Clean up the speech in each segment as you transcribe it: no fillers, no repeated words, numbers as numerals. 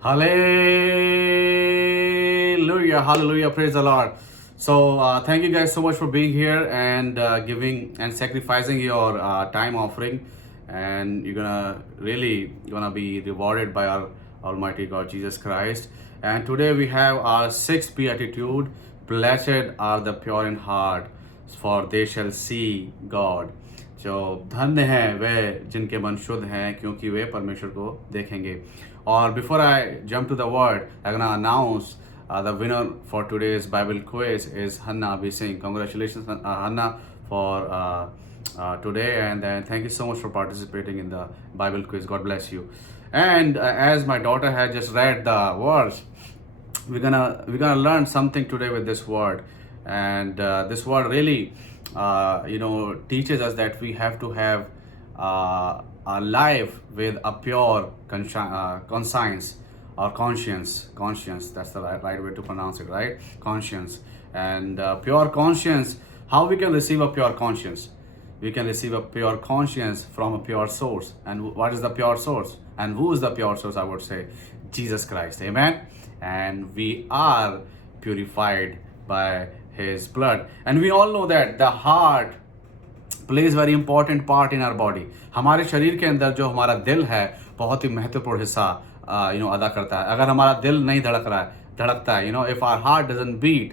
Hallelujah, hallelujah, praise the Lord. So, thank you guys so much for being here and giving and sacrificing your time offering. And you're gonna be rewarded by our Almighty God Jesus Christ. And today we have our sixth beatitude. Blessed are the pure in heart, for they shall see God. जो धन्य हैं वे जिनके मन शुद्ध हैं क्योंकि वे परमेश्वर को देखेंगे. और before I jump to the word I gonna announce the winner for today's Bible quiz is Hanna Abhi Singh. Congratulations, Hanna, for today, and thank you so much for participating in the Bible quiz. God bless you. And as my daughter had just read the words, we're gonna learn something today with this word, and this word really teaches us that we have to have a life with a pure conscience or conscience, that's the right way to pronounce it, right? Conscience. And pure conscience, how we can receive a pure conscience? We can receive a pure conscience from a pure source. And what is the pure source? And who is the pure source? I would say Jesus Christ. Amen. And we are purified by his blood. And we all know that the heart plays very important part in our body. हमारे शरीर के अंदर जो हमारा दिल है बहुत ही महत्वपूर्ण हिस्सा अदा करता है. अगर हमारा दिल नहीं धड़कता है, if our heart doesn't beat,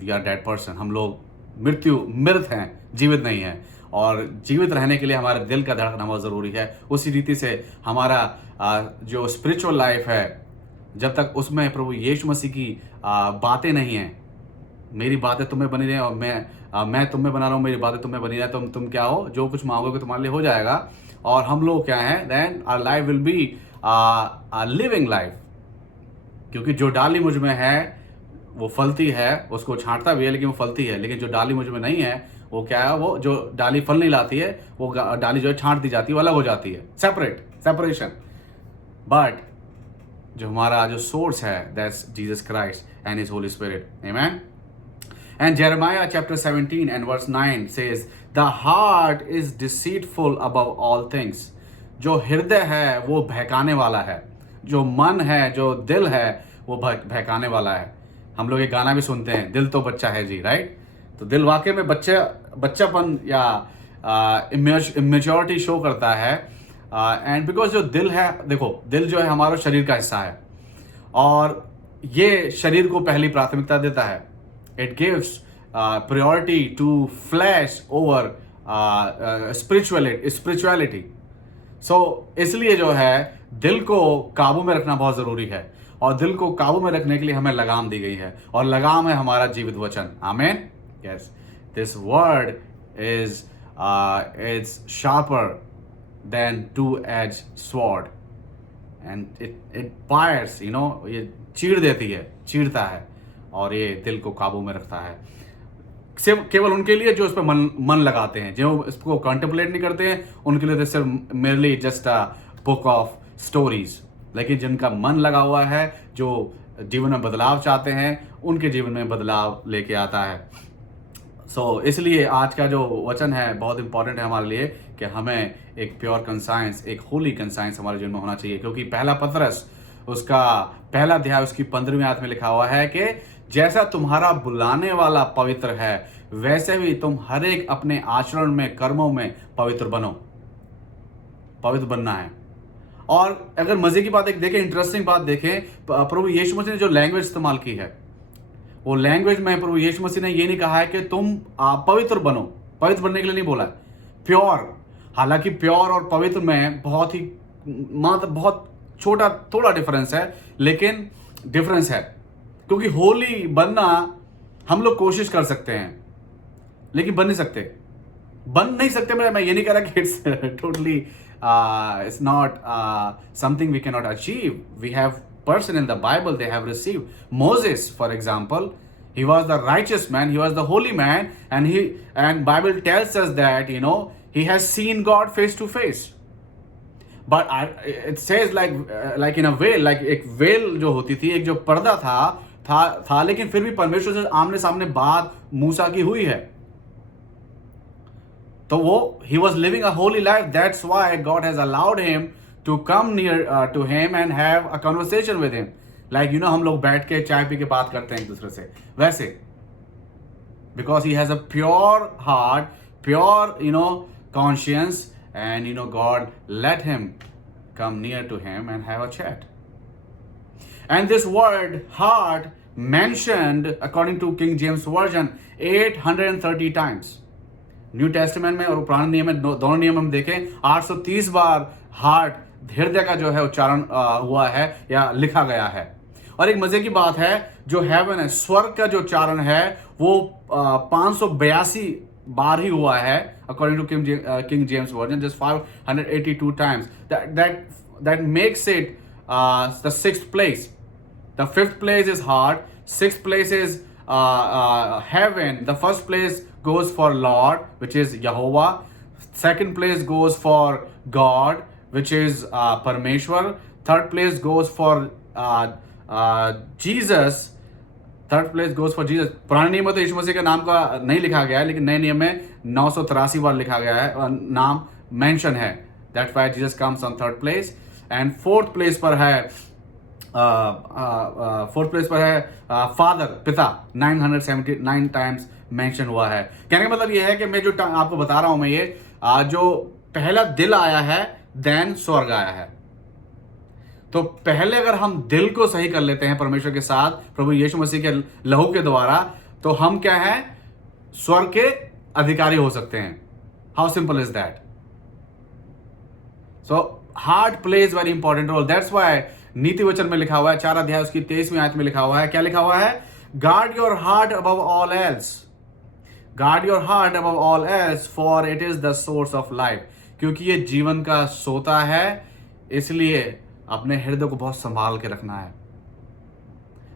we are dead person. हम लोग मृत हैं, जीवित नहीं हैं. और जीवित रहने के लिए हमारे दिल का धड़कना बहुत ज़रूरी है. उसी रीति से हमारा जो स्पिरिचुअल लाइफ है, जब तक उसमें प्रभु यीशु मसीह की बातें नहीं हैं, मेरी बातें तुम्हें बनी रहे और मैं तुम्हें बना रहा हूँ, मेरी बातें तुम्हें बनी रहे, तुम क्या हो, जो कुछ मांगोगे तुम्हारे लिए हो जाएगा. और हम लोग क्या हैं, then our life will be living life. क्योंकि जो डाली मुझ में है वो फलती है, उसको छांटता भी है लेकिन वो फलती है. लेकिन जो डाली मुझ में नहीं है वो क्या है, वो जो डाली फल नहीं लाती है वो डाली जो है छांट दी जाती है, वो अलग हो जाती है, सेपरेशन. बट जो हमारा जो सोर्स है, that's Jesus Christ and his Holi spirit. Amen. And Jeremiah chapter 17 and verse 9 says, the heart is deceitful above all things. जो हृदय है वो बहकाने वाला है, जो मन है, जो दिल है वो बहकाने वाला है. हम लोग एक गाना भी सुनते हैं, दिल तो बच्चा है जी, राइट? तो दिल वाकई में बच्चापन या इमेच्योरिटी शो करता है. एंड बिकॉज जो दिल है, देखो दिल जो है हमारा शरीर का हिस्सा है और ये शरीर को पहली प्राथमिकता देता है. It gives priority to flesh over spirituality. So इसलिए जो है दिल को काबू में रखना बहुत ज़रूरी है. और दिल को काबू में रखने के लिए हमें लगाम दी गई है, और लगाम है हमारा जीवित वचन. आमेन. Yes, this word is it's sharper than two-edged sword, and it pierces, ये चीरता है और ये दिल को काबू में रखता है. सिर्फ केवल उनके लिए जो इस पर मन लगाते हैं, जो इसको कंटेम्पलेट नहीं करते हैं, उनके लिए सिर्फ merely just a book of stories. लेकिन जिनका मन लगा हुआ है, जो जीवन में बदलाव चाहते हैं, उनके जीवन में बदलाव लेके आता है. सो इसलिए आज का जो वचन है बहुत इंपॉर्टेंट है हमारे लिए कि हमें एक प्योर कंसाइंस, एक होली कंसाइंस हमारे जीवन में होना चाहिए. क्योंकि पहला पतरस उसका पहला अध्याय उसकी 15वीं आयत में लिखा हुआ है कि जैसा तुम्हारा बुलाने वाला पवित्र है, वैसे ही तुम हर एक अपने आचरण में, कर्मों में पवित्र बनो. पवित्र बनना है. और अगर मजे की बात एक देखें, इंटरेस्टिंग बात देखें, प्रभु यीशु मसीह ने जो लैंग्वेज इस्तेमाल की है, वो लैंग्वेज में प्रभु यीशु मसीह ने ये नहीं कहा है कि तुम पवित्र बनो. पवित्र बनने के लिए नहीं बोला है, प्योर. हालांकि प्योर और पवित्र में बहुत छोटा थोड़ा डिफरेंस है, लेकिन डिफरेंस है. क्योंकि होली बनना हम लोग कोशिश कर सकते हैं लेकिन बन नहीं सकते. मैं ये नहीं कह रहा कि it's totally it's not something we can not achieve. We have person in the Bible, they have received. Moses for example, he was the righteous man, he was the holy man, and Bible tells us that he has seen God face to face. But it says like in a veil, like एक well जो होती थी, एक जो पर्दा था, लेकिन फिर भी परमेश्वर से आमने सामने बात मूसा की हुई है. तो वो he was living a holy life. That's why God has allowed him to come near to him and have a conversation with him. Like हम लोग बैठ के चाय पी के बात करते हैं एक दूसरे से, वैसे. Because he has a pure heart, pure conscience, and God let him come near to him and have a chat. And this word heart mentioned according to King James Version 830 times. New testament में और पुराने नियम में दोनों नियम हम देखें 830 बार heart, हृदय का जो है उच्चारण हुआ है या लिखा गया है. और एक मजे की बात है, जो हेवन है, स्वर्ग का जो उच्चारण है वो 582 बार ही हुआ है according to King James version, just 582 times. That makes it the sixth place. The fifth place is heart, sixth place is heaven. The first place goes for Lord, which is Yehovah. Second place goes for God, which is Parmeshwar. Third place goes for Jesus. Third place goes for Jesus. पुराने नियम में तो यीशु मसीह के नाम का नहीं लिखा गया है, लेकिन नए नियम में 983 बार लिखा गया है, नाम मेंशन है. That's why Jesus comes on third place. And fourth place पर है फादर, पिता, 979 टाइम्स मेंशन हुआ है. कहने का मतलब ये है कि मैं जो आपको बता रहा हूं, मैं ये जो पहला दिल आया है, देन स्वर्ग आया है. तो पहले अगर हम दिल को सही कर लेते हैं परमेश्वर के साथ, प्रभु यीशु मसीह के लहू के द्वारा, तो हम क्या है, स्वर्ग के अधिकारी हो सकते हैं. How simple is that. So heart plays very important role. That's why नीति वचन में लिखा हुआ है, 4 अध्याय उसकी 23वीं आयत में लिखा हुआ है. क्या लिखा हुआ है? Guard your heart above all else. Guard your heart above all else, for it is the source of life. क्योंकि ये जीवन का सोता है, इसलिए अपने हृदय को बहुत संभाल के रखना है.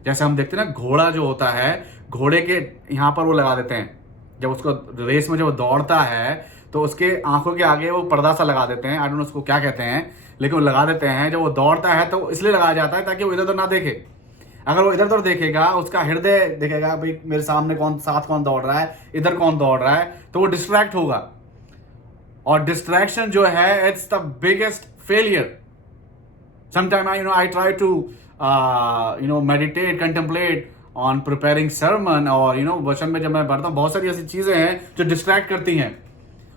जैसे हम देखते हैं ना, घोड़ा जो होता है, घोड़े के यहां पर वो लगा देते हैं, जब उसको रेस में जब वो दौड़ता है तो उसके आंखों के आगे वो पर्दा सा लगा देते हैं. आई डोंट नो उसको क्या कहते हैं, लेकिन वो लगा देते हैं. जब वो दौड़ता है तो इसलिए लगाया जाता है ताकि वो इधर उधर ना देखे. अगर वो इधर उधर देखेगा, उसका हृदय देखेगा, भाई मेरे सामने कौन दौड़ रहा है, इधर कौन दौड़ रहा है, तो वो डिस्ट्रैक्ट होगा. और डिस्ट्रैक्शन जो है, it's the biggest failure. Sometime I try to meditate, contemplate on preparing sermon, और वचन में जब मैं पढ़ता हूँ, बहुत सारी ऐसी चीजें हैं जो डिस्ट्रैक्ट करती हैं.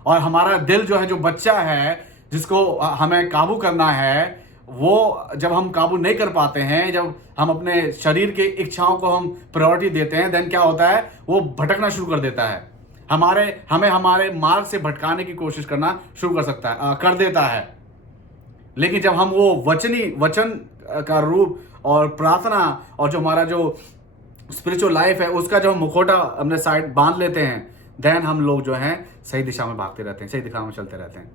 और हमारा दिल जो है, जो बच्चा है, जिसको हमें काबू करना है, वो जब हम काबू नहीं कर पाते हैं, जब हम अपने शरीर की इच्छाओं को हम प्रायोरिटी देते हैं, देन क्या होता है, वो भटकना शुरू कर देता है. हमें हमारे मार्ग से भटकाने की कोशिश करना शुरू कर देता है. लेकिन जब हम वो वचन का रूप और प्रार्थना और जो हमारा जो स्पिरिचुअल लाइफ है, उसका जो मुखौटा अपने साइड बांध लेते हैं, देन हम लोग जो हैं सही दिशा में भागते रहते हैं, सही दिशा में चलते रहते हैं.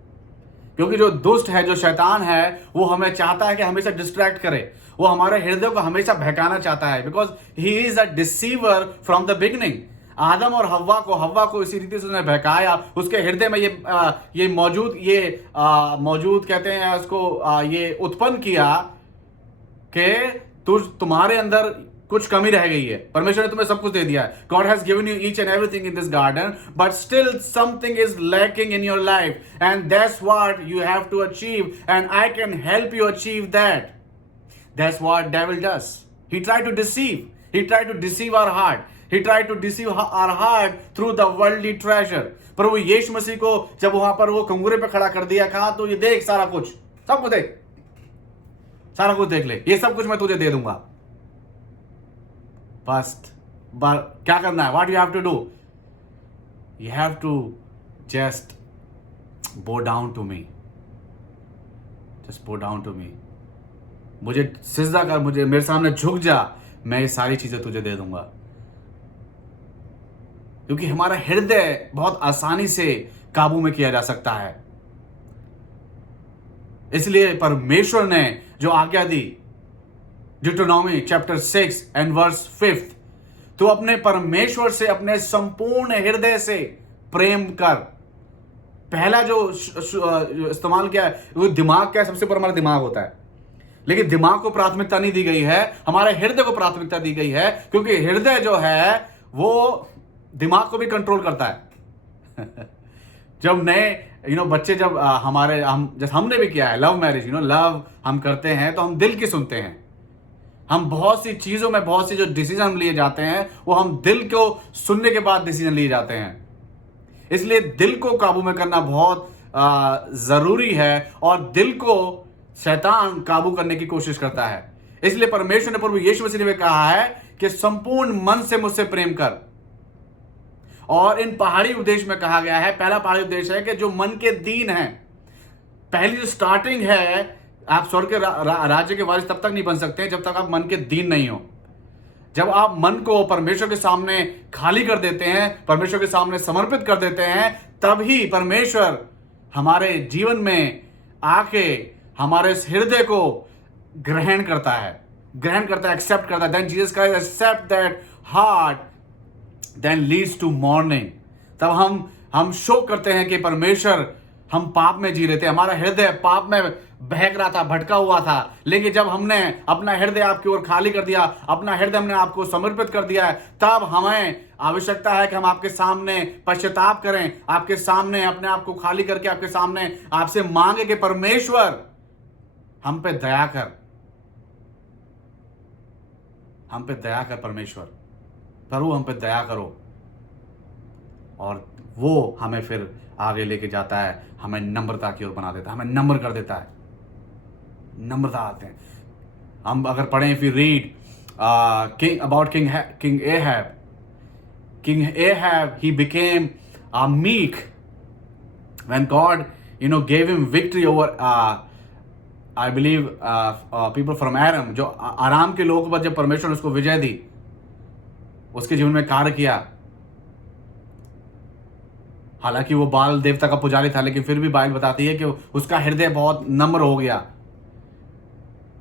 क्योंकि जो दुष्ट है, जो शैतान है, वो हमें चाहता है कि हमेशा डिस्ट्रैक्ट करे. वो हमारे हृदय को हमेशा बहकाना चाहता है, because he is a deceiver from the beginning. Adam और हव्वा को इसी रीति से उसने बहकाया. उसके हृदय में ये मौजूद कहते हैं उसको, ये उत्पन्न किया कि तुम्हारे अंदर कुछ कमी रह गई है. परमेश्वर ने तुम्हें सब कुछ दे दिया है. God has given you each and everything in this garden, but still something is lacking in your life, and that's what you have to achieve, and I can help you achieve that. That's what devil does. He tried to deceive. He tried to deceive our heart. He tried to deceive our heart through the worldly treasure. प्रभु यीशु मसीह को जब वहां पर वो कंगूरे पे खड़ा कर दिया, कहा तो ये देख, सारा कुछ, सब कुछ देख, सारा कुछ देख ले, ये सब कुछ मैं तुझे दे दूंगा. फर्स्ट क्या करना है? What you have to do? You have to just bow down to me. Just bow down to me. मुझे सिजदा कर, मुझे मेरे सामने झुक जा, मैं ये सारी चीजें तुझे दे दूंगा. क्योंकि हमारा हृदय बहुत आसानी से काबू में किया जा सकता है. इसलिए परमेश्वर ने जो आज्ञा दी, Deuteronomy chapter 6 and verse 5, तो अपने परमेश्वर से अपने संपूर्ण हृदय से प्रेम कर. पहला जो इस्तेमाल किया है, वो दिमाग क्या है, सबसे ऊपर हमारा दिमाग होता है, लेकिन दिमाग को प्राथमिकता नहीं दी गई है, हमारे हृदय को प्राथमिकता दी गई है. क्योंकि हृदय जो है वो दिमाग को भी कंट्रोल करता है. जब नए बच्चे जब हमारे हम जैसे हमने भी किया है लव मैरिज, लव हम करते हैं तो हम दिल की सुनते हैं। हम बहुत सी चीज़ों में, बहुत सी जो डिसीजन हम लिए जाते हैं वो हम दिल को सुनने के बाद डिसीजन लिए जाते हैं। इसलिए दिल को काबू में करना बहुत ज़रूरी है, और दिल को शैतान काबू करने की कोशिश करता है। इसलिए परमेश्वर ने प्रभु यीशु मसीह ने कहा है कि संपूर्ण मन से मुझसे प्रेम कर। और इन पहाड़ी उपदेश में कहा गया है, पहला पहाड़ी उपदेश है कि जो मन के दीन है, पहली जो स्टार्टिंग है, आप स्वर्ग के राज्य के वारिस तब तक नहीं बन सकते जब तक आप मन के दीन नहीं हो। जब आप मन को परमेश्वर के सामने खाली कर देते हैं, परमेश्वर के सामने समर्पित कर देते हैं, तभी परमेश्वर हमारे जीवन में आके हमारे हृदय को ग्रहण करता है, एक्सेप्ट करता है। Then Jesus Christ accept that heart, then leads to mourning. तब हम शोक करते हैं कि परमेश्वर, हम पाप में जी रहे थे, हमारा हृदय पाप में बहक रहा था, भटका हुआ था, लेकिन जब हमने अपना हृदय आपकी ओर खाली कर दिया, अपना हृदय हमने आपको समर्पित कर दिया है, तब हमें आवश्यकता है कि हम आपके सामने पश्चाताप करें, आपके सामने अपने आप को खाली करके आपके सामने आपसे मांगे कि परमेश्वर हम पे दया कर, हम पे दया कर परमेश्वर, प्रभु हम पे दया करो। और वो हमें फिर आगे लेके जाता है, हमें नम्रता की ओर बना देता है, हमें नम्र कर देता है, नम्रता आते हैं। हम अगर पढ़ें, फिर read king Ahab, he became meek when God gave him victory over I believe people from Aram, जो आराम के लोगों पर जब परमेश्वर ने उसको विजय दी, उसके जीवन में कार्य किया। हालांकि वो बाल देवता का पुजारी था, लेकिन फिर भी बाइबल बताती है कि उसका हृदय बहुत नम्र हो गया।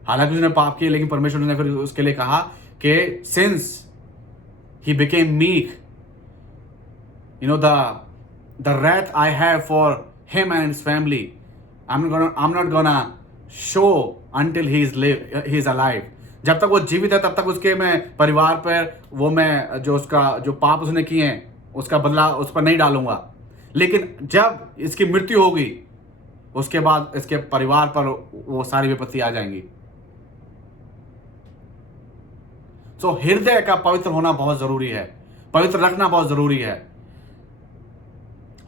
हालांकि उसने पाप किया, लेकिन परमेश्वर ने फिर उसके लिए कहा कि since he became meek, the wrath I have for him and his family, I'm not gonna show until he is alive. जब तक वो जीवित है तब तक उसके मैं परिवार पर मैं जो पाप उसने किए हैं उसका बदला उस पर नहीं डालूंगा। लेकिन जब इसकी मृत्यु होगी, उसके बाद इसके परिवार पर वो सारी विपत्ति आ जाएंगी। सो हृदय का पवित्र होना बहुत जरूरी है, पवित्र रखना बहुत जरूरी है।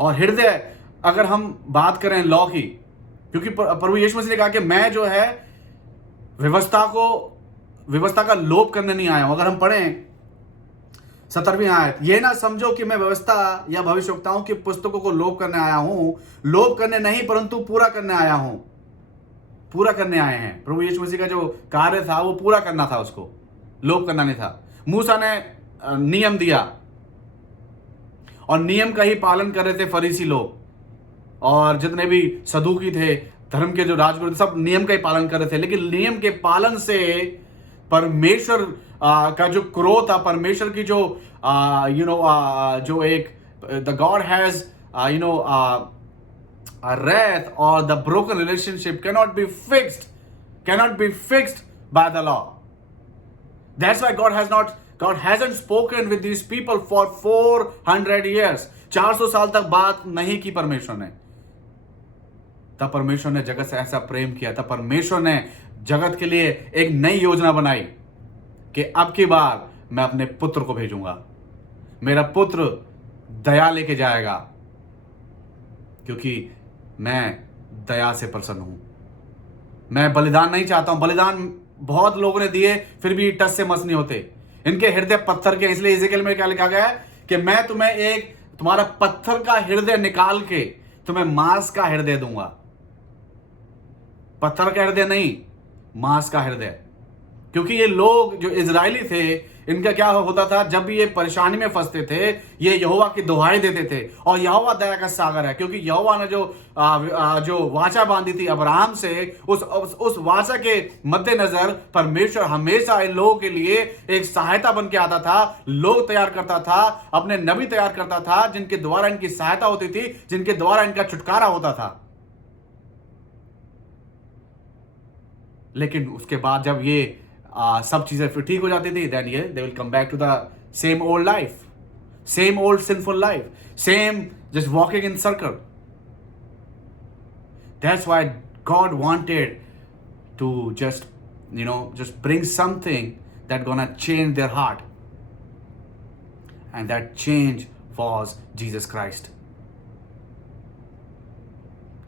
और हृदय, अगर हम बात करें लॉ की, क्योंकि प्रभु यीशु मसीह ने कहा कि मैं जो है व्यवस्था का लोप करने नहीं आया हूं। अगर हम पढ़ें 17वीं आयत, ये ना समझो कि मैं व्यवस्था या भविष्यवक्ताओं की पुस्तकों को लोप करने आया हूं, लोप करने नहीं परंतु पूरा करने आया हूं। पूरा करने आए हैं। प्रभु यीशु मसीह का जो कार्य था वो पूरा करना था, उसको लोप करना नहीं था। मूसा ने नियम दिया और नियम का ही पालन कर रहे थे फरीसी लोग, और जितने भी सदूकी थे, धर्म के जो राजगुरु थे, सब नियम का ही पालन कर रहे थे। लेकिन नियम के पालन से परमेश्वर का जो क्रोध था, परमेश्वर की जो जो एक the God has wrath or the broken relationship cannot be fixed by the law. That's why God hasn't spoken with these people for 400 years. 400 साल तक बात नहीं की परमेश्वर ने। तब परमेश्वर ने जगत से ऐसा प्रेम किया, तब परमेश्वर ने जगत के लिए एक नई योजना बनाई कि अब की बार मैं अपने पुत्र को भेजूंगा, मेरा पुत्र दया लेके जाएगा, क्योंकि मैं दया से प्रसन्न हूं। मैं बलिदान नहीं चाहता हूं। बलिदान बहुत लोगों ने दिए, फिर भी टस से मस नहीं होते। इनके हृदय पत्थर के। इसलिए इज़ेकिएल में क्या लिखा गया है कि मैं तुम्हें तुम्हारा पत्थर का हृदय निकाल के तुम्हें मांस का हृदय दूंगा। पत्थर का हृदय नहीं, मांस का हृदय। क्योंकि ये लोग जो इजरायली थे, इनका क्या होता था, जब भी ये परेशानी में फंसते थे, ये यहोवा की दुहाई देते थे। और यहोवा दया का सागर है, क्योंकि यहोवा ने जो वाचा बांधी थी अब्राहम से, उस वाचा के मद्देनजर परमेश्वर हमेशा इन लोगों के लिए एक सहायता बन के आता था, लोग तैयार करता था, अपने नबी तैयार करता था, जिनके द्वारा इनकी सहायता होती थी, जिनके द्वारा इनका छुटकारा होता था। लेकिन उसके बाद जब ये सब चीजें फिर ठीक हो जाती थी, then they will come back to the same old life, same old sinful life, same just walking in circle. That's why God wanted to just bring something that gonna change their heart. And that change was Jesus Christ.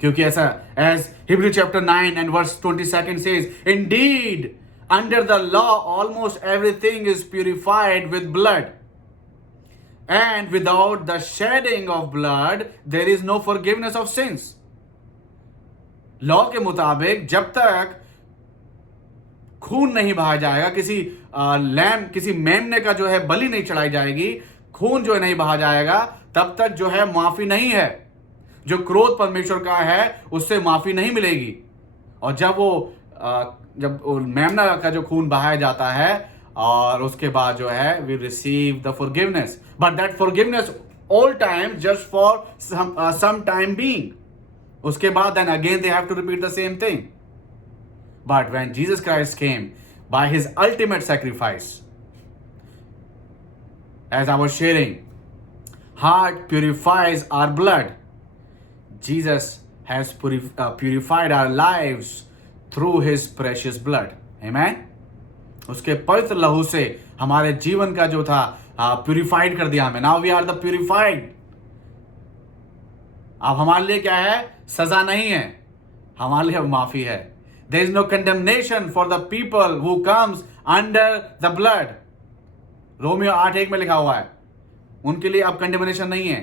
क्योंकि ऐसा, as Hebrew chapter 9 and verse 22 says, indeed, under the law, almost everything is purified with blood. And without the shedding of blood, there is no forgiveness of sins. Law के मुताबिक जब तक खून नहीं बहाया जाएगा, किसी मेमने का जो है बलि नहीं चढ़ाई जाएगी, खून जो है नहीं बहा जाएगा, तब तक जो है माफी नहीं है. जो क्रोध परमेश्वर का है उससे माफी नहीं मिलेगी. और जब मेमना का जो खून बहाया जाता है और उसके बाद जो है we receive the forgiveness. But that forgiveness all time just for some time being. उसके बाद then again they have to repeat the same thing. But when Jesus Christ came by his ultimate sacrifice, as I was sharing, heart purifies our blood. Jesus has purified our lives through his precious blood. Amen. उसके पवित्र लहू से हमारे जीवन का जो था purified कर दिया हमें. Now we are the purified. अब हमारे लिए क्या है? सजा नहीं है, हमारे लिए माफी है. There is no condemnation for the people who comes under the blood. Romeo 8:1 में लिखा हुआ है, उनके लिए अब कंडेमनेशन नहीं है,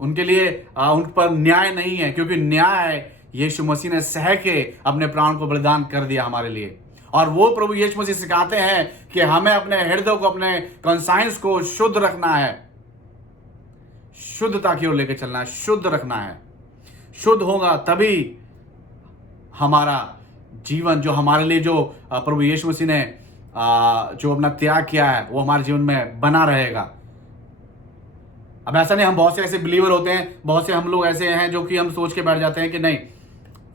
उनके लिए उन पर न्याय नहीं है, क्योंकि न्याय यीशु मसीह ने सह के अपने प्राण को बलिदान कर दिया हमारे लिए. और वो प्रभु यीशु मसीह सिखाते हैं कि हमें अपने हृदय को, अपने कॉन्साइंस को शुद्ध रखना है, शुद्धता की ओर लेकर चलना है, शुद्ध रखना है. शुद्ध होगा तभी हमारा जीवन, जो हमारे लिए जो प्रभु यीशु मसीह ने जो अपना त्याग किया है, वो हमारे जीवन में बना रहेगा. अब ऐसा नहीं, हम बहुत से ऐसे बिलीवर होते हैं, बहुत से हम लोग ऐसे हैं जो कि हम सोच के बैठ जाते हैं कि नहीं,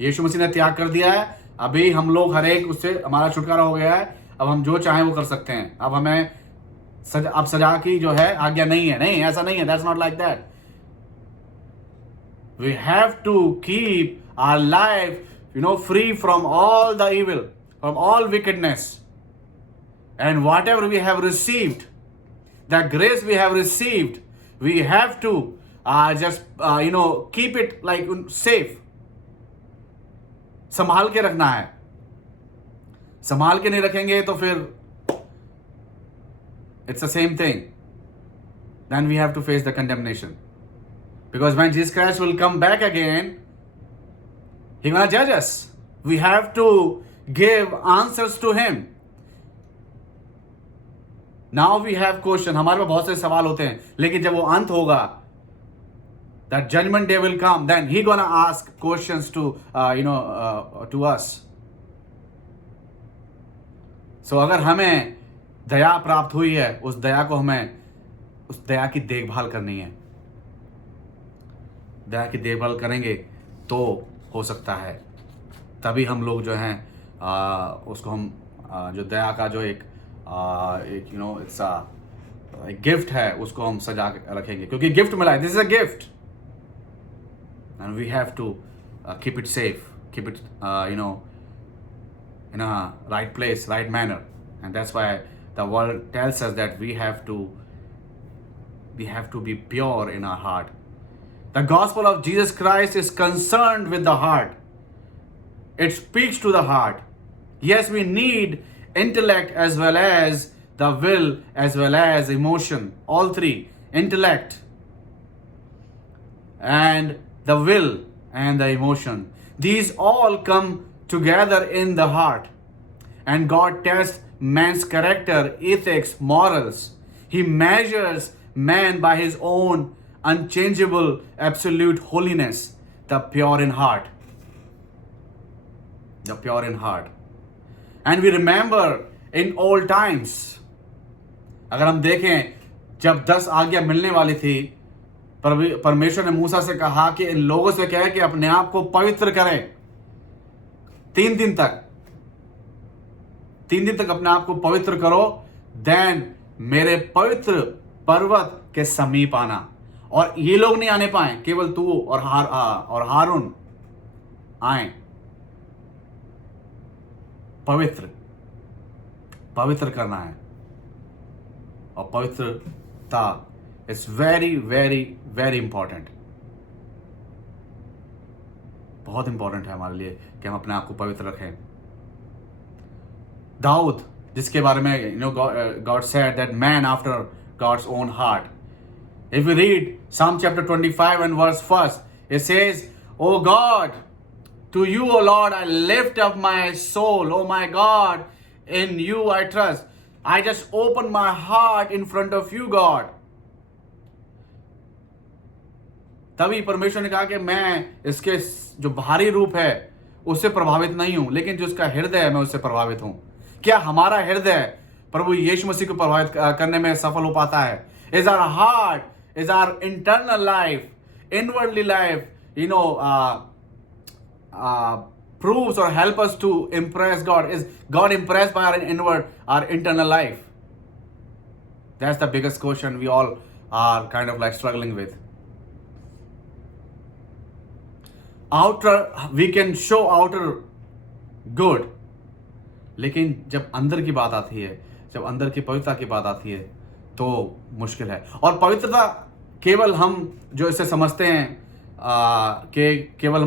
यीशु मसीह ने त्याग कर दिया है, अभी हम लोग हर एक उससे हमारा छुटकारा हो गया है, अब हम जो चाहें वो कर सकते हैं, अब हमें अब सजा की जो है आज्ञा नहीं है. नहीं, ऐसा नहीं है. That's not like that. We have to keep our life free from all the evil, from all wickedness. And whatever we have received, that grace we have received, we have to keep it like safe. संभाल के रखना है. संभाल के नहीं रखेंगे तो फिर it's the same thing. Then we have to face the condemnation. Because when Jesus Christ will come back again, He gonna judge us. We have to give answers to Him. Now we have question. हमारे पास बहुत से सवाल होते हैं, लेकिन जब वो अंत होगा, that judgment day will come, then he gonna ask questions to to us. So अगर हमें दया प्राप्त हुई है, उस दया को हमें उस दया की देखभाल करनी है. दया की देखभाल करेंगे तो हो सकता है तभी हम लोग जो हैं उसको हम जो दया का जो एक इट्स गिफ्ट है, उसको हम सजा रखेंगे, क्योंकि गिफ्ट मिला है. This is a gift and we have to keep it safe, keep it in a right place, right manner. And that's why the word tells us that we have to be pure in our heart. The gospel of Jesus Christ is concerned with the heart. It speaks to the heart. Yes, we need intellect as well as the will as well as emotion. All three, intellect and the will and the emotion. These all come together in the heart, and God tests man's character, ethics, morals. He measures man by his own unchangeable absolute holiness, the pure in heart. The pure in heart. And we remember in old times, अगर हम देखें जब 10 आज्ञा मिलने वाली थी, परमेश्वर ने मूसा से कहा कि इन लोगों से कहे कि अपने आप को पवित्र करें 3 दिन तक अपने आप को पवित्र करो, देन मेरे पवित्र पर्वत के समीप आना. और ये लोग नहीं आने पाए, केवल तू और हारून आए। पवित्र पवित्र करना है, और पवित्रता is very very very important. बहुत इंपॉर्टेंट है हमारे लिए कि हम अपने आप को पवित्र रखें। दाऊद, जिसके बारे में God said that man after God's own heart. If we read Psalm chapter 25 and verse 1, it says, "O God, to you, O Lord, I lift up my soul. O my God, in you I trust. I just open my heart in front of you, God." तभी परमेश्वर ने कहा कि मैं इसके जो बाहरी रूप है उससे प्रभावित नहीं हूं, लेकिन जो उसका हृदय है मैं उससे प्रभावित हूं। क्या हमारा हृदय प्रभु यीशु मसीह को प्रभावित करने में सफल हो पाता है? Is our heart, is our internal life, inwardly life, proves or help us to impress God? Is God impressed by our internal life? That's the biggest question we all are kind of like struggling with. We can show outer good, लेकिन जब अंदर की बात आती है, जब अंदर की पवित्रता की बात आती है तो मुश्किल है। और पवित्रता केवल हम जो इसे समझते हैं कि केवल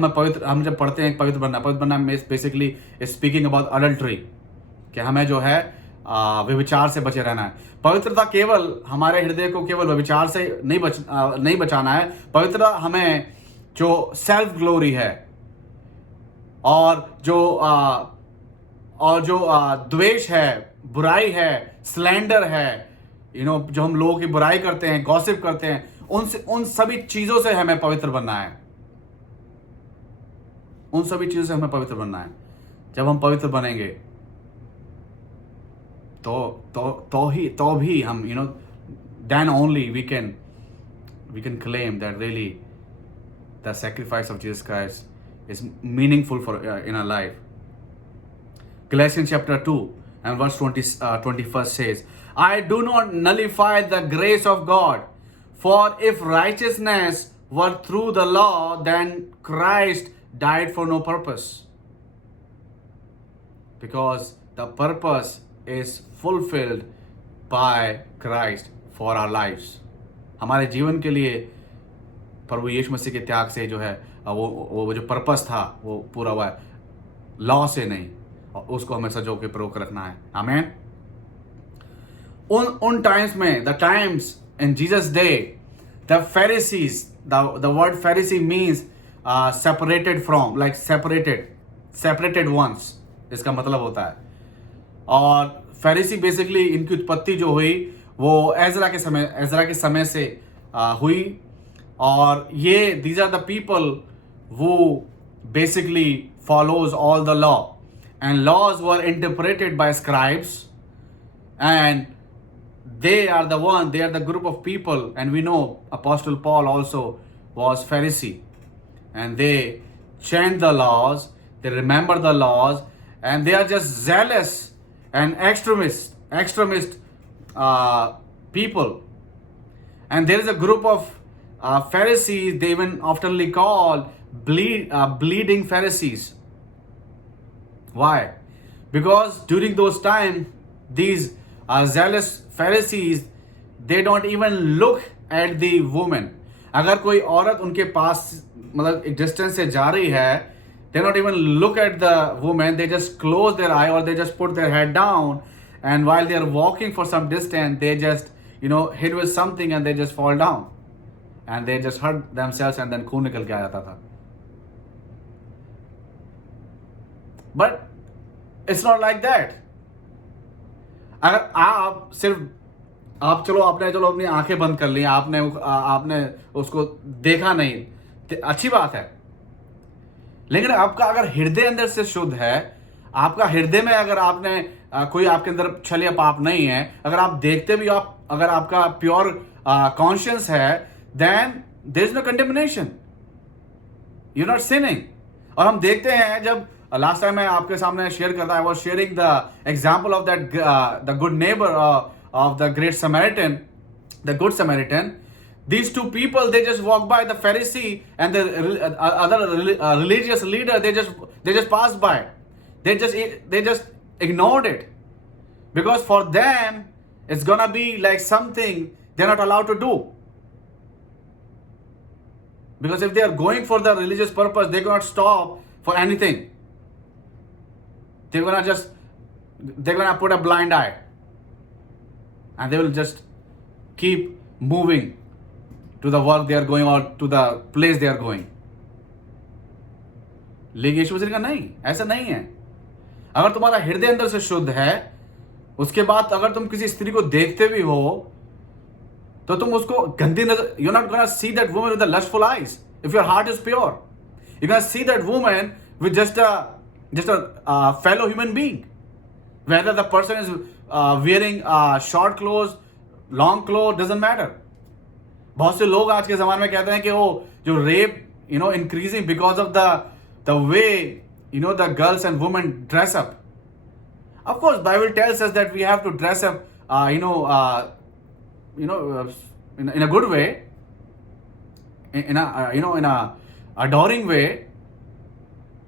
हम जब पढ़ते हैं पवित्र बनना basically basically speaking about adultery, कि हमें जो है व्यभिचार से बचे रहना है। पवित्रता केवल हमारे हृदय को केवल व्यभिचार से नहीं बचाना है। पवित्रता हमें जो सेल्फ ग्लोरी है और जो द्वेष है, बुराई है, स्लैंडर है, जो हम लोगों की बुराई करते हैं, गॉसिप करते हैं, उन सभी चीजों से हमें पवित्र बनना है। उन सभी चीजों से हमें पवित्र बनना है। जब हम पवित्र बनेंगे तो भी हम then only we can claim that really the sacrifice of Jesus Christ is meaningful for in our life. Galatians chapter 2 and verse 21 says, "I do not nullify the grace of God, for if righteousness were through the law, then Christ died for no purpose." Because the purpose is fulfilled by Christ for our lives. हमारे जीवन के लिए प्रभु यीशु मसीह के त्याग से जो है वो जो पर्पस था वो पूरा हुआ है, लॉ से नहीं, और उसको हमें सजो के प्रयोग रखना है। आमीन। उन टाइम्स में, the times in Jesus day, the Pharisees, the word Pharisee means separated from, like separated ones, इसका मतलब होता है। और फेरिसी बेसिकली इनकी उत्पत्ति जो हुई वो एजरा के समय से हुई, और ये दीज आर द पीपल वो basically follows all the law, and laws were interpreted by scribes, and they are the group of people, and we know Apostle Paul also was Pharisee, and they chant the laws, they remember the laws, and they are just zealous and extremist people. And there is a group of Pharisees, they even oftenly called bleeding Pharisees. Why? Because during those times, these zealous Pharisees, they don't even look at the woman. अगर कोई औरत उनके पास मतलब एक distance से जा रही है, they don't even look at the woman, they just close their eye or they just put their head down, and while they are walking for some distance, they just hit with something and they just fall down and they just hurt themselves, and then खून निकल के आ जाता था। But it's not like that. अगर आप चलो अपनी आंखें बंद कर ली, आपने उसको देखा नहीं, अच्छी बात है, लेकिन आपका अगर हृदय अंदर से शुद्ध है, आपका हृदय में अगर आपने कोई आपके अंदर छल या पाप नहीं है, अगर आप देखते भी अगर आपका प्योर कॉन्शियस है, then there is no condemnation, you're not sinning। और हम देखते हैं, जब लास्ट टाइम मैं आपके सामने शेयर करता, I was sharing the example of that the good neighbour of the good Samaritan, These two people, they just walk by. The Pharisee and the other religious leader, they just passed by. They just ignored it, because for them it's gonna be like something they're not allowed to do. Because if they are going for the religious purpose, they cannot stop for anything. They're gonna put a blind eye, and they will just keep moving to the work they are going or to the place they are going. लेकिन यीशु मसीह का नहीं, ऐसा नहीं है. अगर तुम्हारा हृदय अंदर से शुद्ध है, उसके बाद अगर तुम किसी स्त्री को देखते भी हो, तो तुम उसको गंदी नजर, you're not gonna see that woman with the lustful eyes. If your heart is pure, you're gonna see that woman with just a fellow human being. Whether the person is wearing short clothes, long clothes, doesn't matter. बहुत से लोग आज के ज़माने में कहते हैं कि वो जो rape increasing because of the way the girls and women dress up. Of course, Bible tells us that we have to dress up in a good way, in a adoring way.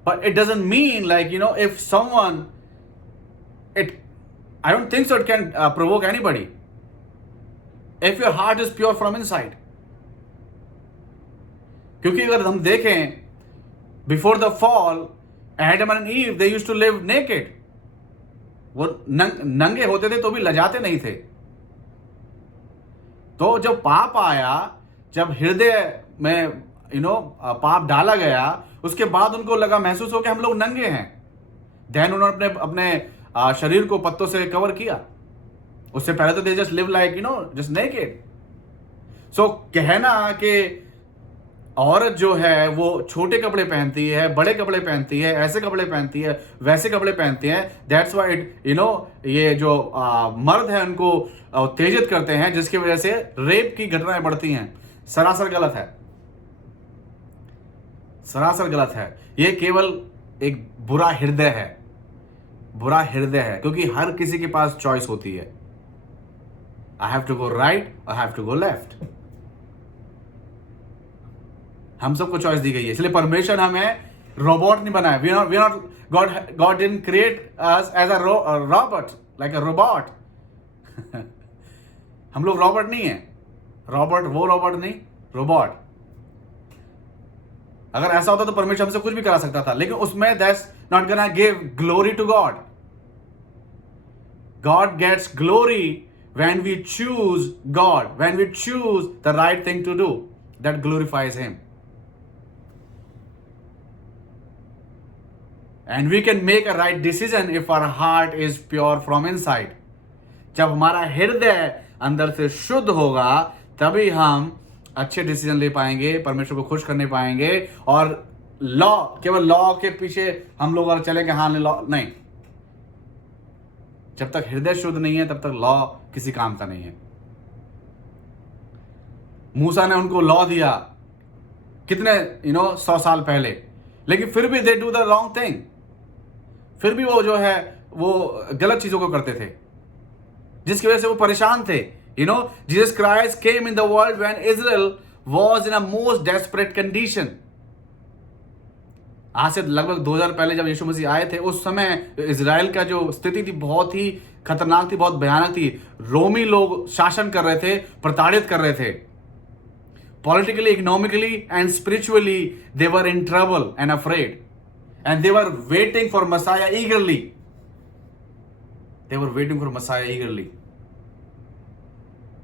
But it doesn't mean like if someone, I don't think so it can provoke anybody if your heart is pure from inside. क्योंकि अगर हम देखें, before the fall, Adam and Eve, they used to live naked. वो नंगे होते थे तो भी लजाते नहीं थे. तो जब पाप आया, जब हृदय में पाप डाला गया, उसके बाद उनको लगा, महसूस हो कि हम लोग नंगे हैं. देन उन्होंने अपने शरीर को पत्तों से कवर किया. उससे पहले तो they just live like just naked. So कहना कि औरत जो है वो छोटे कपड़े पहनती है, बड़े कपड़े पहनती है, ऐसे कपड़े पहनती है, वैसे कपड़े पहनती है, दैट्स व्हाई ये जो मर्द है उनको उत्तेजित करते हैं, जिसकी वजह से रेप की घटनाएं बढ़ती हैं. सरासर गलत है, सरासर गलत है. ये केवल एक बुरा हृदय है, बुरा हृदय है. क्योंकि हर किसी के पास चॉइस होती है. I have to go right, I have to go left. हम सबको चॉइस दी गई है. इसलिए परमेश्वर हमें रोबोट नहीं बनाया. We are not God didn't create us as a robot, like a robot. हम लोग रोबोट नहीं है. रोबोट वो रोबोट नहीं, रोबोट. अगर ऐसा होता तो परमेश्वर हमसे कुछ भी करा सकता था, लेकिन उसमें that's not gonna give glory to God. God gets glory when we choose God, when we choose the right thing to do, that glorifies Him. And we can make a right decision if our heart is pure from inside. जब हमारा हृदय अंदर से शुद्ध होगा, तभी हम अच्छे डिसीजन ले पाएंगे, परमेश्वर को खुश करने पाएंगे. और लॉ, केवल लॉ के पीछे हम लोग अगर चलेंगे, हाँ लॉ नहीं. जब तक हृदय शुद्ध नहीं है, तब तक लॉ किसी काम का नहीं है. मूसा ने उनको लॉ दिया कितने 100 साल पहले, लेकिन फिर भी they do the wrong thing. फिर भी वो जो है वो गलत चीजों को करते थे, जिसकी वजह से वो परेशान थे. Jesus Christ came in the world when Israel was in a most desperate condition. आज से लगभग 2000 पहले जब यीशु मसीह आए थे, उस समय इजराइल का जो स्थिति थी बहुत ही खतरनाक थी, बहुत भयानक थी. रोमी लोग शासन कर रहे थे, प्रताड़ित कर रहे थे. Politically, economically and spiritually they were in trouble and afraid, and they were waiting for Messiah eagerly. They were waiting for Messiah eagerly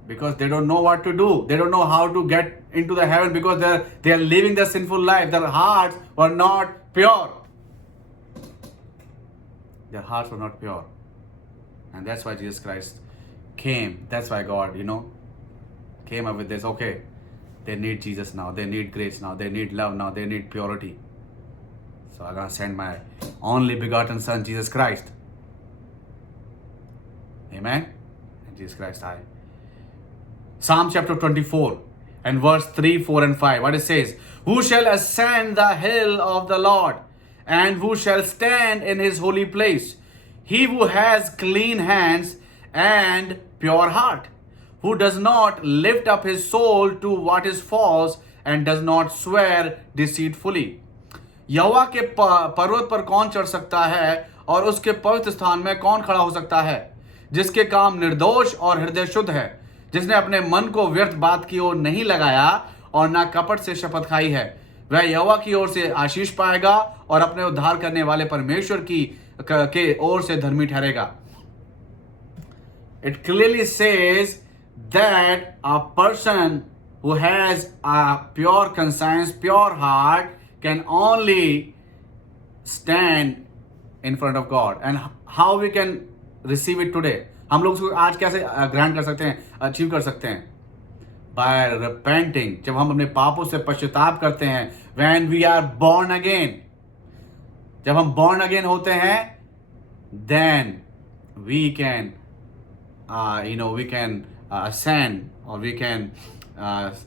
because they don't know what to do. They don't know how to get into the heaven because they are living their sinful life. Their hearts were not pure. Their hearts were not pure. And that's why Jesus Christ came. That's why God, came up with this. Okay, they need Jesus now. They need grace now. They need love now. They need purity. So I'm going to send my only begotten Son, Jesus Christ. Amen? And Jesus Christ, Psalm chapter 24 and verse 3, 4 and 5. What it says? Who shall ascend the hill of the Lord? And who shall stand in His holy place? He who has clean hands and pure heart, who does not lift up his soul to what is false and does not swear deceitfully. यहोवा के पर्वत पर कौन चढ़ सकता है और उसके पवित्र स्थान में कौन खड़ा हो सकता है? जिसके काम निर्दोष और हृदय शुद्ध है, जिसने अपने मन को व्यर्थ बात की ओर नहीं लगाया और ना कपट से शपथ खाई है, वह यहोवा की ओर से आशीष पाएगा और अपने उद्धार करने वाले परमेश्वर के ओर से धर्मी ठहरेगा. It clearly says that a person who has a pure conscience, pure heart, can only stand in front of God. And how we can receive it today? हम लोग उसको आज कैसे ग्रांट कर सकते हैं, अचीव कर सकते हैं? By repenting. जब हम अपने पापों से पश्चाताप करते हैं, when we are born again, जब हम born again होते हैं, then we can we can ascend, or we can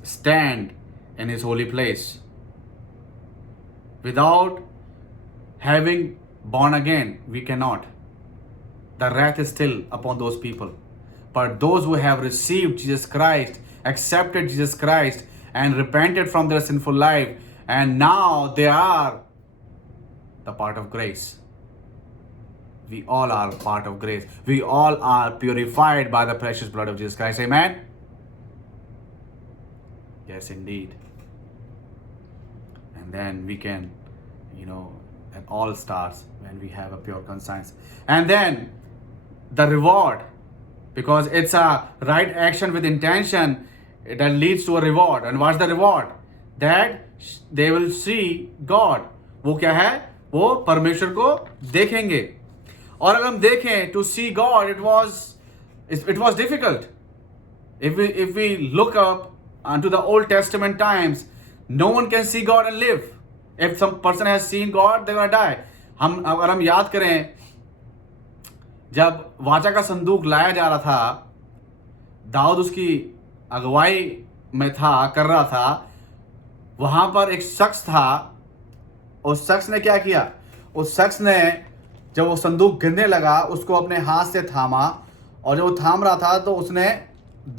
stand in his holy place. Without having born again, we cannot. The wrath is still upon those people. But those who have received Jesus Christ, accepted Jesus Christ, and repented from their sinful life, and now they are the part of grace. We all are part of grace. We all are purified by the precious blood of Jesus Christ. Amen? Yes, indeed. And then we can, it all starts when we have a pure conscience. And then the reward, because it's a right action with intention that leads to a reward. And what's the reward? That they will see God. वो क्या है? वो परमेश्वर को देखेंगे. और अगर हम देखें, to see God, it was difficult. If we look up unto the Old Testament times, no one can see God and live. If some person has seen God, they're gonna die. अगर हम याद करें, जब वाचा का संदूक लाया जा रहा था, दाऊद उसकी अगुवाई में कर रहा था, वहां पर एक शख्स था. उस शख्स ने क्या किया? उस शख्स ने जब वो संदूक गिरने लगा, उसको अपने हाथ से थामा, और जब वो थाम रहा था तो उसने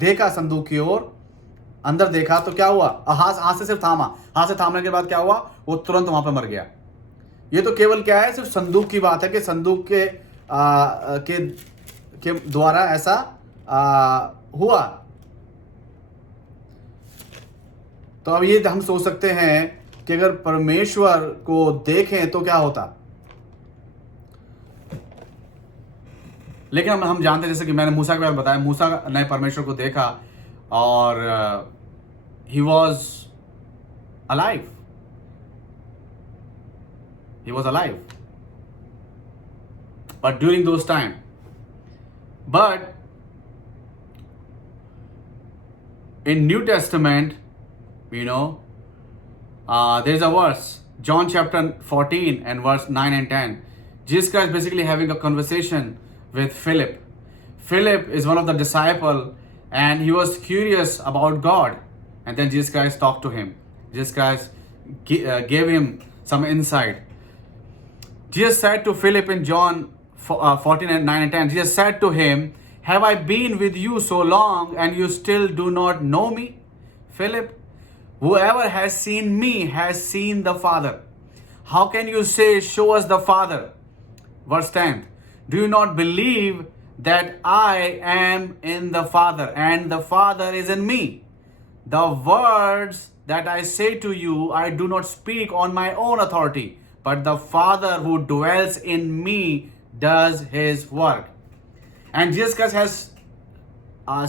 देखा संदूक की ओर, अंदर देखा तो क्या हुआ? हाथ से सिर्फ थामा. हाथ से थामने के बाद क्या हुआ? वो तुरंत वहां पर मर गया. ये तो केवल क्या है? सिर्फ संदूक की बात है कि संदूक के द्वारा ऐसा हुआ. तो अब ये हम सोच सकते हैं कि अगर परमेश्वर को देखें तो क्या होता. लेकिन हम जानते हैं, जैसे कि मैंने मूसा के बारे में बताया, मूसा ने परमेश्वर को देखा और he was alive. He was alive. But during those time, but in New Testament, there's a verse, John chapter 14 and verse 9 and 10. Jesus Christ basically having a conversation with Philip. Philip is one of the disciples, and he was curious about God. And then Jesus Christ talked to him. Jesus Christ gave him some insight. Jesus said to Philip in John 14 and 9 and 10, Jesus said to him, "Have I been with you so long and you still do not know me? Philip, whoever has seen me has seen the Father. How can you say, 'Show us the Father'?" Verse 10, "Do you not believe that I am in the Father and the Father is in me? The words that I say to you, I do not speak on my own authority, but the Father who dwells in me does his work." And Jesus Christ has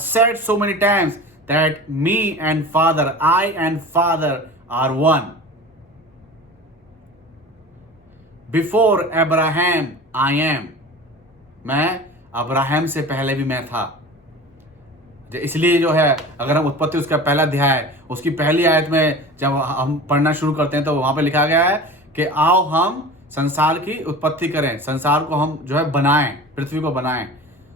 said so many times that me and Father, I and Father are one. Before Abraham, I am. मैं Abraham से पहले भी मैं था. इसलिए जो है, अगर हम उत्पत्ति उसका पहला अध्याय, उसकी पहली आयत में जब हम पढ़ना शुरू करते हैं तो वहां पे लिखा गया है कि आओ हम संसार की उत्पत्ति करें, संसार को हम जो है बनाएं, पृथ्वी को बनाएं.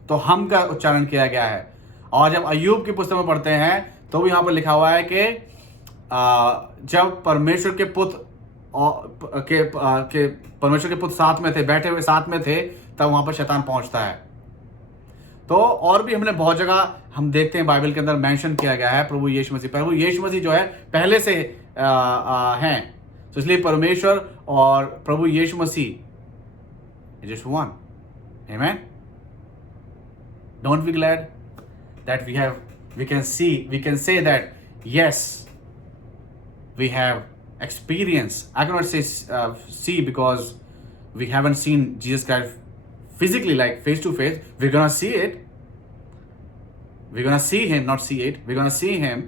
तो हम का उच्चारण किया गया है. और जब अय्यूब की पुस्तक में पढ़ते हैं तो भी यहाँ पर लिखा हुआ है कि जब परमेश्वर के पुत्र परमेश्वर के पुत्र साथ में थे, बैठे हुए साथ में थे, तब वहां पर शैतान पहुंचता है. तो और भी हमने बहुत जगह हम देखते हैं बाइबल के अंदर मेंशन किया गया है प्रभु यीशु मसीह जो है पहले से हैं। तो इसलिए परमेश्वर और प्रभु यीशु मसीह जस्ट वन। आमेन। Don't be glad that we can say that yes, we have experience. I cannot say see, because we haven't seen Jesus Christ physically, like face to face. We're gonna see it. We're gonna see him, not see it. We're gonna see him,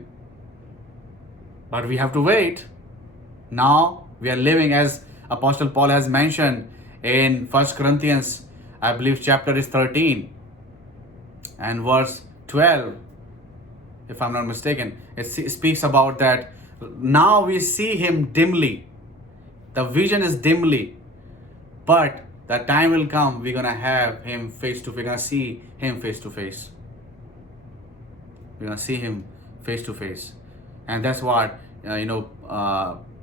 but we have to wait. Now we are living, as Apostle Paul has mentioned in 1 Corinthians, I believe chapter is 13 and verse 12, if I'm not mistaken. It speaks about that now we see him dimly. The vision is dimly, but the time will come, we're gonna have him face to face. We're gonna see him face to face. We're gonna see him face to face. And that's what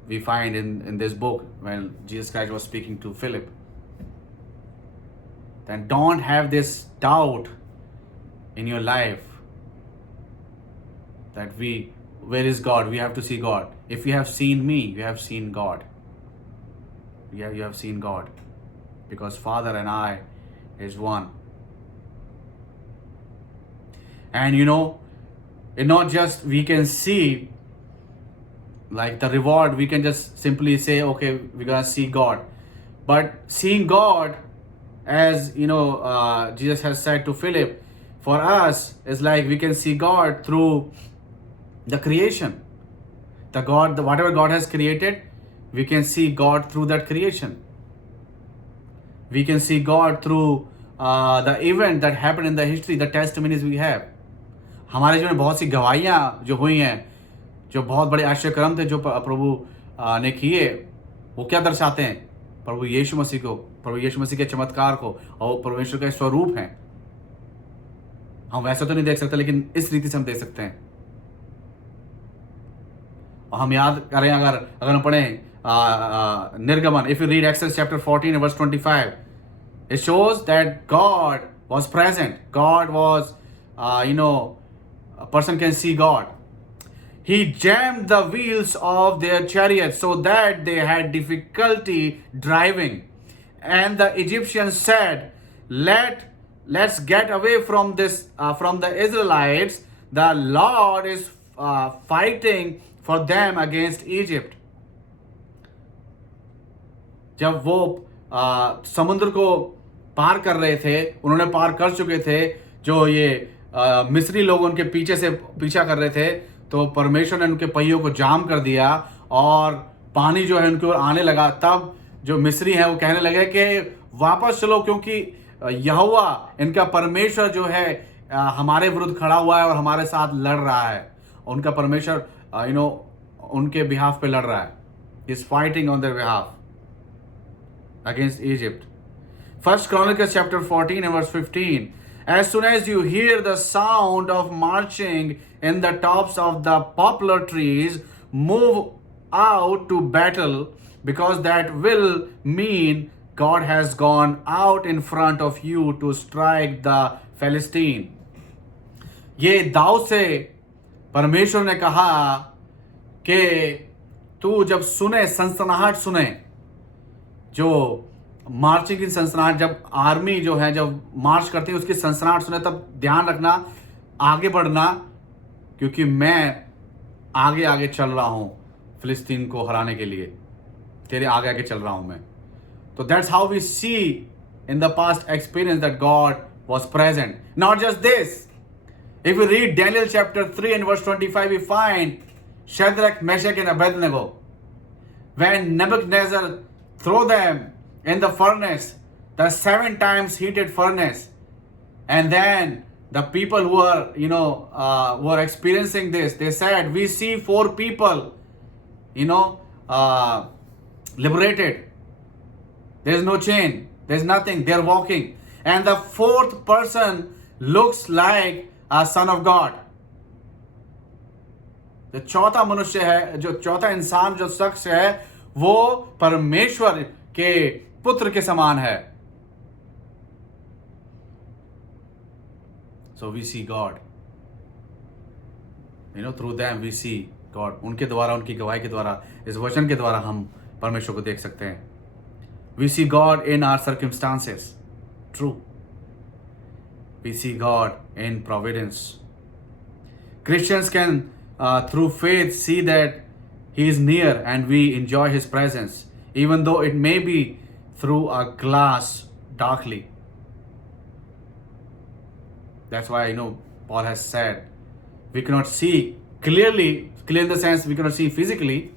we find in this book when Jesus Christ was speaking to Philip. Then don't have this doubt in your life that where is God? We have to see God. If you have seen me, you have seen God. Yeah, you have seen God, because Father and I is one. And it's not just we can see like the reward, we can just simply say, okay, we're gonna see God. But seeing God, as Jesus has said to Philip, for us is like we can see God through the creation. Whatever God has created, we can see God through that creation. We can see God through the event that happened in the history, the testimonies we have. हमारे जीवन में बहुत सी गवाहियाँ जो हुई हैं, जो बहुत बड़े आश्चर्यक्रम थे जो प्रभु ने किए, वो क्या दर्शाते हैं? प्रभु यीशु मसीह को, प्रभु यीशु मसीह के चमत्कार को, और परमेश्वर का स्वरूप है। हम वैसे तो नहीं देख सकते, लेकिन इस रीति से हम देख सकते हैं। और हम याद करें, अगर हम पढ़ें निर्गमन, if you read Exodus chapter 14 verse 25, it shows that God was present. God was a person can see God. He jammed the wheels of their chariots so that they had difficulty driving. And the Egyptians said, let's get away from this, from the Israelites. The Lord is fighting for them against Egypt. जब वो समुद्र को पार कर रहे थे, उन्होंने पार कर चुके थे, जो ये मिस्री लोग उनके पीछे से पीछा कर रहे थे, तो परमेश्वर ने उनके पहियों को जाम कर दिया और पानी जो है उनकी ओर आने लगा। तब जो मिस्री हैं वो कहने लगे कि वापस चलो, क्योंकि यहोवा इनका परमेश्वर जो है हमारे विरुद्ध खड़ा हुआ है और हमारे साथ लड़ रहा है। उनका परमेश्वर उनके बिहाफ पे लड़ रहा है। He is fighting on their behalf against Egypt. 1 Chronicles chapter 14 and verse 15. As soon as you hear the sound of marching in the tops of the poplar trees, move out to battle, because that will mean God has gone out in front of you to strike the Philistine. ये दाऊद से परमेश्वर ने कहा कि तू जब सुने, सनसनाहट सुने, जो मार्चिंग की सनसनाहट, जब आर्मी जो है जब मार्च करती है उसकी सनसनाहट सुने, तब ध्यान रखना, आगे बढ़ना, क्योंकि मैं आगे आगे चल रहा हूं फिलिस्तीन को हराने के लिए, तेरे आगे आगे चल रहा हूं मैं। तो that's how we see in the past experience that God was present. Not just this, if we read Daniel chapter 3 and verse 25, we find Shadrach, Meshach and Abednego, when Nebuchadnezzar threw them in the furnace, the 7 times heated furnace, and then the people who are who are experiencing this, they said, we see 4 people liberated. There's no chain, there's nothing, they're walking, and the 4th person looks like a son of God. जो चौथा मनुष्य है, जो चौथा इंसान, जो शख्स है, वो परमेश्वर के पुत्र के समान है। So we see God. Through them we see God. उनके द्वारा, उनकी गवाही के द्वारा, इस वचन के द्वारा हम परमेश्वर को देख सकते हैं. We see God in our circumstances. True. We see God in providence. Christians can, through faith, see that He is near and we enjoy His presence, even though it may be through a glass darkly. That's why Paul has said we cannot see clearly, clear in the sense we cannot see physically,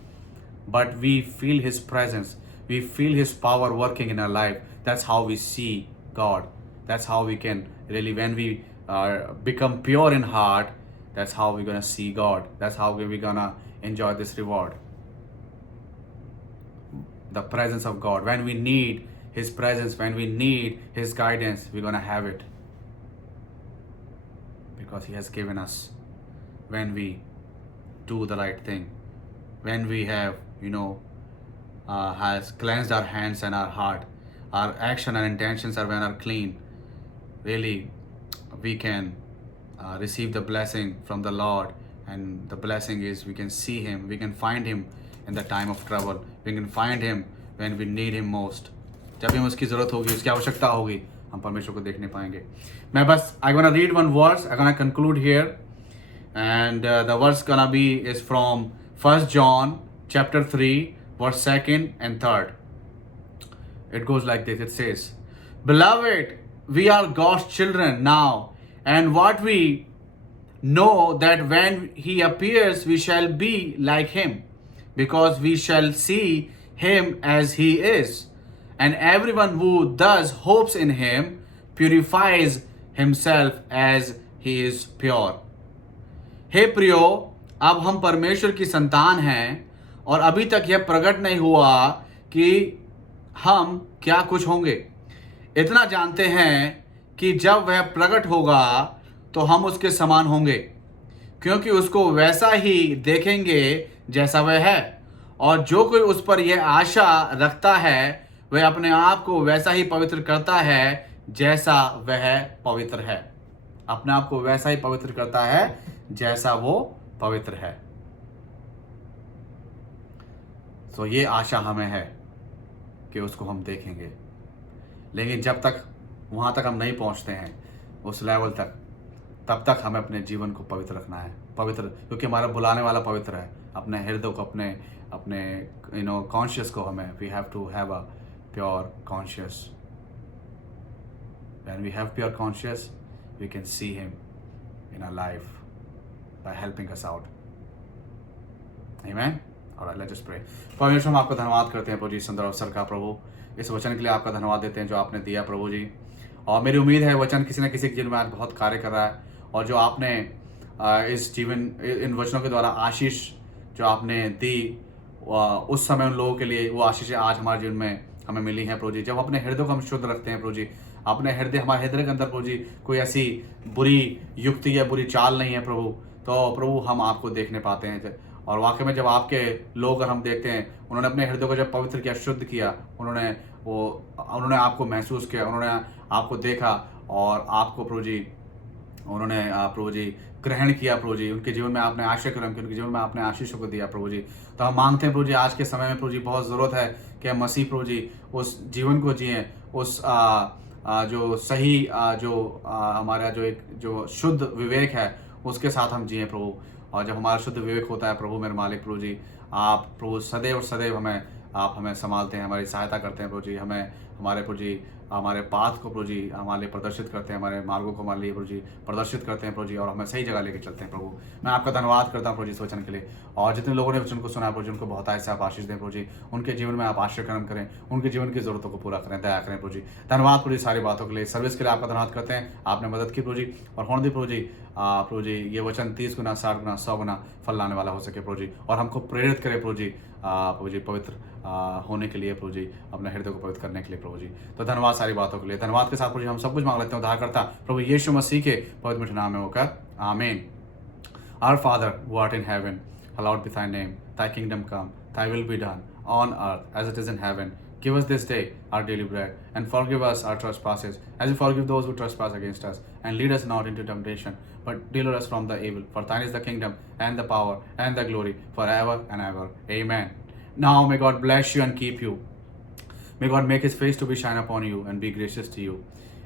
but we feel His presence. We feel His power working in our life. That's how we see God. That's how we can really, when we become pure in heart, that's how we're going to see God. That's how we're going to enjoy this reward. The presence of God. When we need His presence, when we need His guidance, we're going to have it. Because He has given us when we do the right thing. When we have, has cleansed our hands and our heart. Our action and intentions are clean. Really, we can receive the blessing from the Lord, and the blessing is we can see Him, we can find Him in the time of trouble, we can find Him when we need Him most. जब भी हमें उसकी ज़रूरत होगी, उसकी आवश्यकता होगी, हम परमेश्वर को देखने पाएंगे. मैं बस I gonna read one verse, I gonna conclude here, and the verse gonna be is from 1 John chapter 3 verse 2nd and 3rd. It goes like this. It says, "Beloved, we are God's children now, and what we know that when He appears, we shall be like Him, because we shall see Him as He is. And everyone who thus hopes in Him purifies himself as He is pure." हे प्रियो, अब हम परमेश्वर की संतान हैं, और अभी तक यह प्रकट नहीं हुआ कि हम क्या कुछ होंगे. इतना जानते हैं कि जब वह प्रकट होगा तो हम उसके समान होंगे, क्योंकि उसको वैसा ही देखेंगे जैसा वह है. और जो कोई उस पर यह आशा रखता है वह अपने आप को वैसा ही पवित्र करता है जैसा वह पवित्र है. अपने आप को वैसा ही पवित्र करता है जैसा वो पवित्र है. तो ये आशा हमें है कि उसको हम देखेंगे. लेकिन जब तक वहाँ तक हम नहीं पहुँचते हैं, उस लेवल तक, तब तक हमें अपने जीवन को पवित्र रखना है. पवित्र, क्योंकि हमारा बुलाने वाला पवित्र है. अपने हृदय को, अपने कॉन्शियस को हमें, we have to have a pure conscious. When we have pure conscience, we can see Him in our life by helping us out. Amen. All right, let's just pray. परमेश्वर, हम आपका धन्यवाद करते हैं प्रभु जी, सुंदर अवसर का प्रभु. इस वचन के लिए आपका धन्यवाद देते हैं जो आपने दिया प्रभु जी. और मेरी उम्मीद है वचन किसी न किसी के जीवन में आज बहुत कार्य कर रहा है, और जो आपने इन वचनों के द्वारा आशीष जो आपने दी उस समय उन लोगों के लिए, वो आशीष आज हमारे जीवन में हमें मिली है प्रभु जी. जब अपने हृदय को हम शुद्ध रखते हैं प्रभु जी, अपने हमारे हृदय के अंदर प्रभु जी कोई ऐसी बुरी युक्ति या बुरी चाल नहीं है प्रभु, तो प्रभु हम आपको देखने पाते हैं. और वाकई में जब आपके लोग हम देखते हैं, उन्होंने अपने हृदय को जब पवित्र किया, शुद्ध किया, उन्होंने आपको महसूस किया, उन्होंने आपको देखा, और आपको प्रभु जी उन्होंने प्रभु जी ग्रहण किया प्रभु जी. उनके जीवन में आपने आशीष क्रम की, उनके जीवन में आपने आशीषों को दिया प्रभु जी. तो हम मांगते हैं प्रभु जी, आज के समय में प्रभु जी बहुत ज़रूरत है कि हम मसीह प्रभु जी उस जीवन को जिएं, उस जो सही हमारा जो शुद्ध विवेक है उसके साथ हम जिएं प्रभु. और जब हमारा शुद्ध विवेक होता है प्रभु, मेरे मालिक प्रभु जी, आप प्रभु सदैव और सदैव हमें संभालते हैं, हमारी सहायता करते हैं प्रभु जी. हमारे प्रभु जी हमारे पाथ को प्रभु जी हमारे लिए प्रदर्शित करते हैं, हमारे मार्गों को हमारे लिए प्रभु जी प्रदर्शित करते हैं प्रभु जी, और हमें सही जगह लेके चलते हैं प्रभु. मैं आपका धन्यवाद करता हूँ प्रभु जी इस वचन के लिए. और जितने लोगों ने वचन को सुना प्रभु जी, उनको बहुत ऐसे आप आशीष दें प्रभु जी. उनके जीवन में आप आशीष कर्म करें, उनके जीवन की जरूरतों को पूरा करें, दया करें प्रभु जी. धन्यवाद प्रभु जी सारी बातों के लिए, सर्विस के लिए आपका धन्यवाद करते हैं. आपने मदद की प्रभु जी, और होने दी प्रभु जी ये वचन 30 गुना 60 गुना 100 गुना फल लाने वाला हो सके प्रभु जी. और हमको प्रेरित करे प्रभु जी पवित्र होने के लिए प्रभु जी, अपने हृदय को पवित्र करने के लिए प्रभु जी. तो धन्यवाद सारी बातों के लिए. धन्यवाद के साथ प्रभु जी हम सब कुछ मांग लेते हैं उद्धारकर्ता प्रभु यीशु मसीह के पवित्र मीठे नाम में होकर, आमीन. Our Father who art in heaven, hallowed be thy name. Thy kingdom come, thy will be done on earth as it is in heaven. Give us this day our daily bread, and forgive us our trespasses, as we forgive those who trespass against us. And lead us not into temptation, but deliver us from the evil. For thine is the kingdom, and the power, and the glory, forever and ever. Amen. Now may God bless you and keep you. May God make his face to be shine upon you and be gracious to you.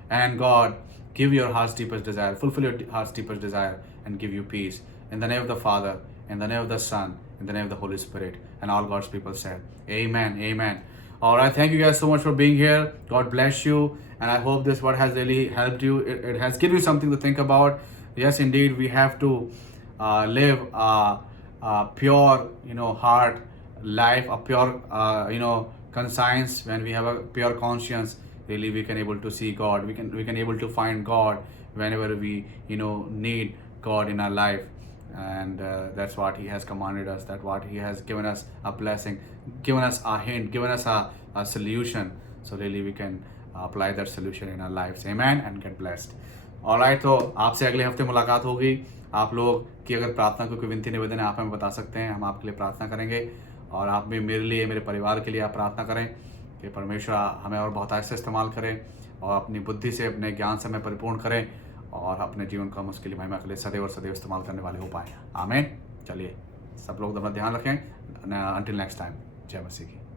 And God, give your heart's deepest desire, fulfill your heart's deepest desire, and give you peace. In the name of the Father, in the name of the Son, in the name of the Holy Spirit. And all God's people said, Amen. Amen. All right. Thank you guys so much for being here. God bless you. And I hope this word has really helped you. It has given you something to think about. Yes, indeed, we have to live a pure, heart life, a pure, conscience. When we have a pure conscience, really we can able to see God. We can able to find God whenever we, need God in our life. And that's what he has commanded us, that what he has given us a blessing, given us a hint, given us a solution, so really we can apply that solution in our lives. Amen. And get blessed. Alright, तो आपसे अगले हफ्ते मुलाकात होगी. आप लोग की अगर प्रार्थना को कोई विनती निवेदन है, आप हमें बता सकते हैं. हम आपके लिए प्रार्थना करेंगे. और आप भी मेरे लिए, मेरे परिवार के लिए आप प्रार्थना करें कि परमेश्वर हमें और बहुत ऐसे इस्तेमाल करें और अपनी बुद्धि से, अपने ज्ञान से हमें परिपूर्ण करें और अपने जीवन को हम उसके लिए महिमा के लिए सदैव और सदैव इस्तेमाल करने वाले हो पाए. आमीन. चलिए सब लोग अपना ध्यान रखें. Until next time. जय मसीह की.